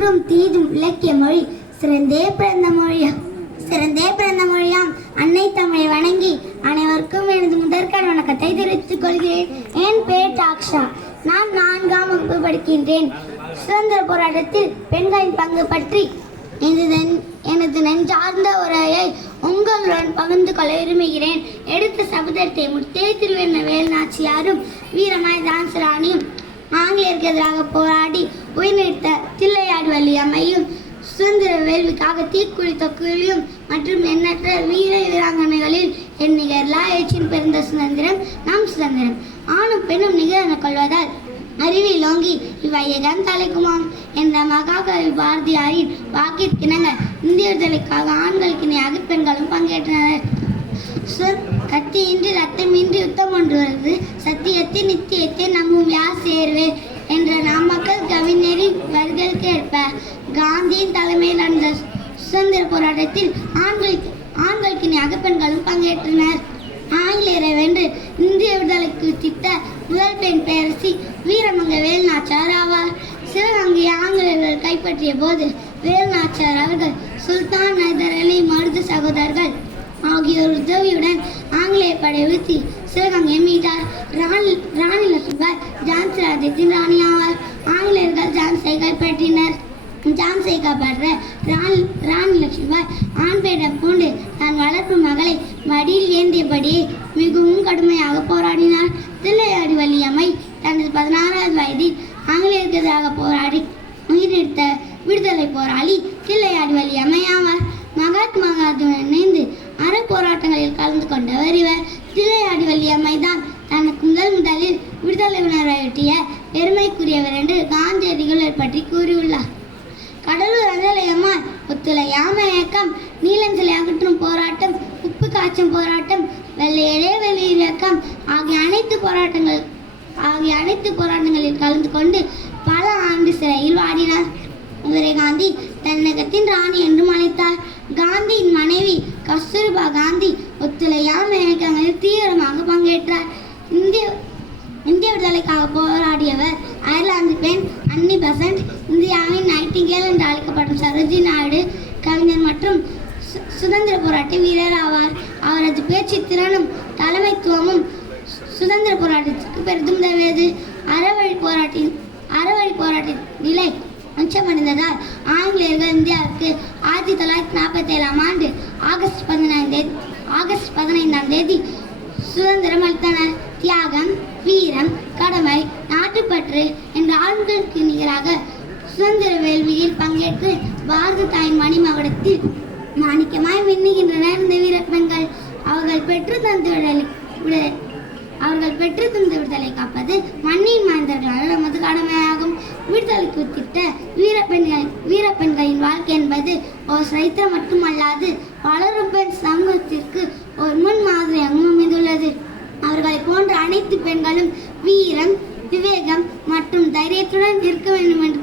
என்றும் தீதும் இலக்கிய மொழி சிறந்தே பிறந்த மொழியாம் அன்னை தமிழை வணங்கி அனைவருக்கும் எனது முதற்கண் வணக்கத்தை தெரிவித்துக் கொள்கிறேன். என் பேர் டாக்ஷா. நான் 4ஆம் வகுப்பு படிக்கின்றேன். சுதந்திர போராட்டத்தில் பெண்களின் பங்கு பற்றி எனது நெஞ்சார்ந்த உரையை உங்களுடன் பகிர்ந்து கொள்ள விரும்புகிறேன். எடுத்த சபதத்தை முத்தே திருவேல் நாச்சியாரும் வீரமாய் தான்சராணியும் ஆங்கிலேயருக்கு எதிராக போராடி உயிர்நீத்த தில்லையாடி வள்ளியம்மையும் சுதந்திர வேள்விக்காக தீக்குளித்த குயிலும் மற்றும் எண்ணற்ற வீர வீராங்கனைகளில் எண்ணிகர்லா ஏற்றின் பிறந்த சுதந்திரம் நம் சுதந்திரம். ஆணும் பெண்ணும் நிகரென கொள்வதால் அறிவில் ஓங்கி இவ்வையகம் தலைக்குமாம் என்ற மகாகவி பாரதியாரின் வாக்கிற்கிணங்க இந்திய விடுதலைக்காக ஆண்களுக்கு இணையாக பெண்களும் பங்கேற்றனர். கத்தியின்றி ரத்தமின்றி யுத்தம் ஒன்று வருது, சத்தியத்தை நித்தியத்தை நம்பும் யார் சேர்வேர் என்ற நாமக்கல் கவிஞரின் வரிகளுக்கு ஏற்ப காந்தியின் தலைமையில் நடந்த சுதந்திர போராட்டத்தில் ஆண்களுக்கு இணையாக பெண்களும் பங்கேற்றனர். ஆங்கிலேயரை வென்று இந்திய விடுதலைக்கு திட்ட முதல் பெண் பேரரசி வீரமங்க வேலுநாச்சியார் ஆவார். சிவகங்கையை ஆங்கிலேயர்கள் கைப்பற்றிய போது வேலுநாச்சியார் அவர்கள் சுல்தான் ஹைதர் அலி மருது சகோதரர்கள் ஆகியோர் உதவியுடன் ஆங்கிலேய படை வீழ்த்தி சிவகங்கையை மீட்டார். ராணி லட்சுமிபாய் ஜான்சி ராஜ்யத்தின் ராணி ஆவார். ஆங்கிலேயர்கள் ஜான்சியை கைப்பற்றினர். ஜான்சியை காப்பாற்ற ராணி லட்சுமிபாய் ஆண் வேடம் பூண்டு தன் வளர்ப்பு மகளை மடியில் ஏந்தியபடியே மிகவும் கடுமையாக போராடினார். தில்லையாடி வள்ளியம்மை தனது 16வது வயதில் ஆங்கிலேயருக்கு எதிராக போராடி உயிரிழந்த விடுதலை போராளி தில்லையாடி வள்ளியம்மை ஆவார். மகாத்மா காந்தியுடன் இணைந்து அற போராட்டங்களில் கலந்து கொண்டவர் இவர். தில்லையாடி வள்ளியம்மை தான் தனக்கு முதலில் விடுதலை உணர்வையொட்டிய பெருமைக்குரியவர் என்று காந்தியடிகள் பற்றி கூறியுள்ளார். கடலூர் அஞ்சலையம்மாள் ஒத்துழையாமை இயக்கம், நீலஞ்சிலை அகற்றும் போராட்டம், உப்பு காய்ச்சும் போராட்டம், வெள்ளையடே வெளியேறு இயக்கம் ஆகிய அனைத்து போராட்டங்களில் கலந்து கொண்டு பல ஆண்டு சிறையில் வாடினார். இவரை காந்தி தென்னகத்தின் ராணி என்றும் அழைத்தார். காந்தியின் மனைவி கஸ்தூர்பா காந்தி ஒத்துழையாமை இயக்கங்களில் தீவிரமாக பங்கேற்றார். இந்திய விடுதலைக்காக போராடியவர் அயர்லாந்து பெண் அன்னி பெசன்ட், இந்தியாவின் நைட்டிங்கேல் என்று அழைக்கப்படும் சரோஜி நாயுடு கவிஞர் மற்றும் சுதந்திர போராட்ட வீரர் ஆவார். அவரது பேச்சு திறனும் தலைமைத்துவமும் சுதந்திர போராட்டத்திற்கு பெரிதும் உதவியது. அறவழி போராட்டின் நிலை உச்சமடைந்ததால் ஆங்கிலேயர்கள் இந்தியாவுக்கு 1947ஆம் ஆண்டு ஆகஸ்ட் 15ஆம் தேதி சுதந்திரம் அளித்தனர். தியாகம், வீரம், கடமை, நாட்டுப்பற்று என்ற ஆண்களுக்கு நிகராக சுதந்திர வேள்வியில் பங்கேற்று பாரத தாயின் மணிமகுடத்தில் மாணிக்கமாய் மின்னுகின்றனர் இந்த வீரப்பெண்கள். அவர்கள் பெற்று தந்த விடுதலை காப்பது மண்ணின் மாந்தர்களால் நமது கடமையாகும். விடுதலைக்கு திட்ட வீரப்பெண்களின் வாழ்க்கை என்பது ஒரு சரித்திரம் மட்டுமல்லாது வளரும் பெண் சமூகத்திற்கு ஒரு முன் மாதிரியாகவும் அமைந்துள்ளது. அவர்களை போன்ற அனைத்து பெண்களும் வீரம், விவேகம் மற்றும் தைரியத்துடன் இருக்க வேண்டும் என்று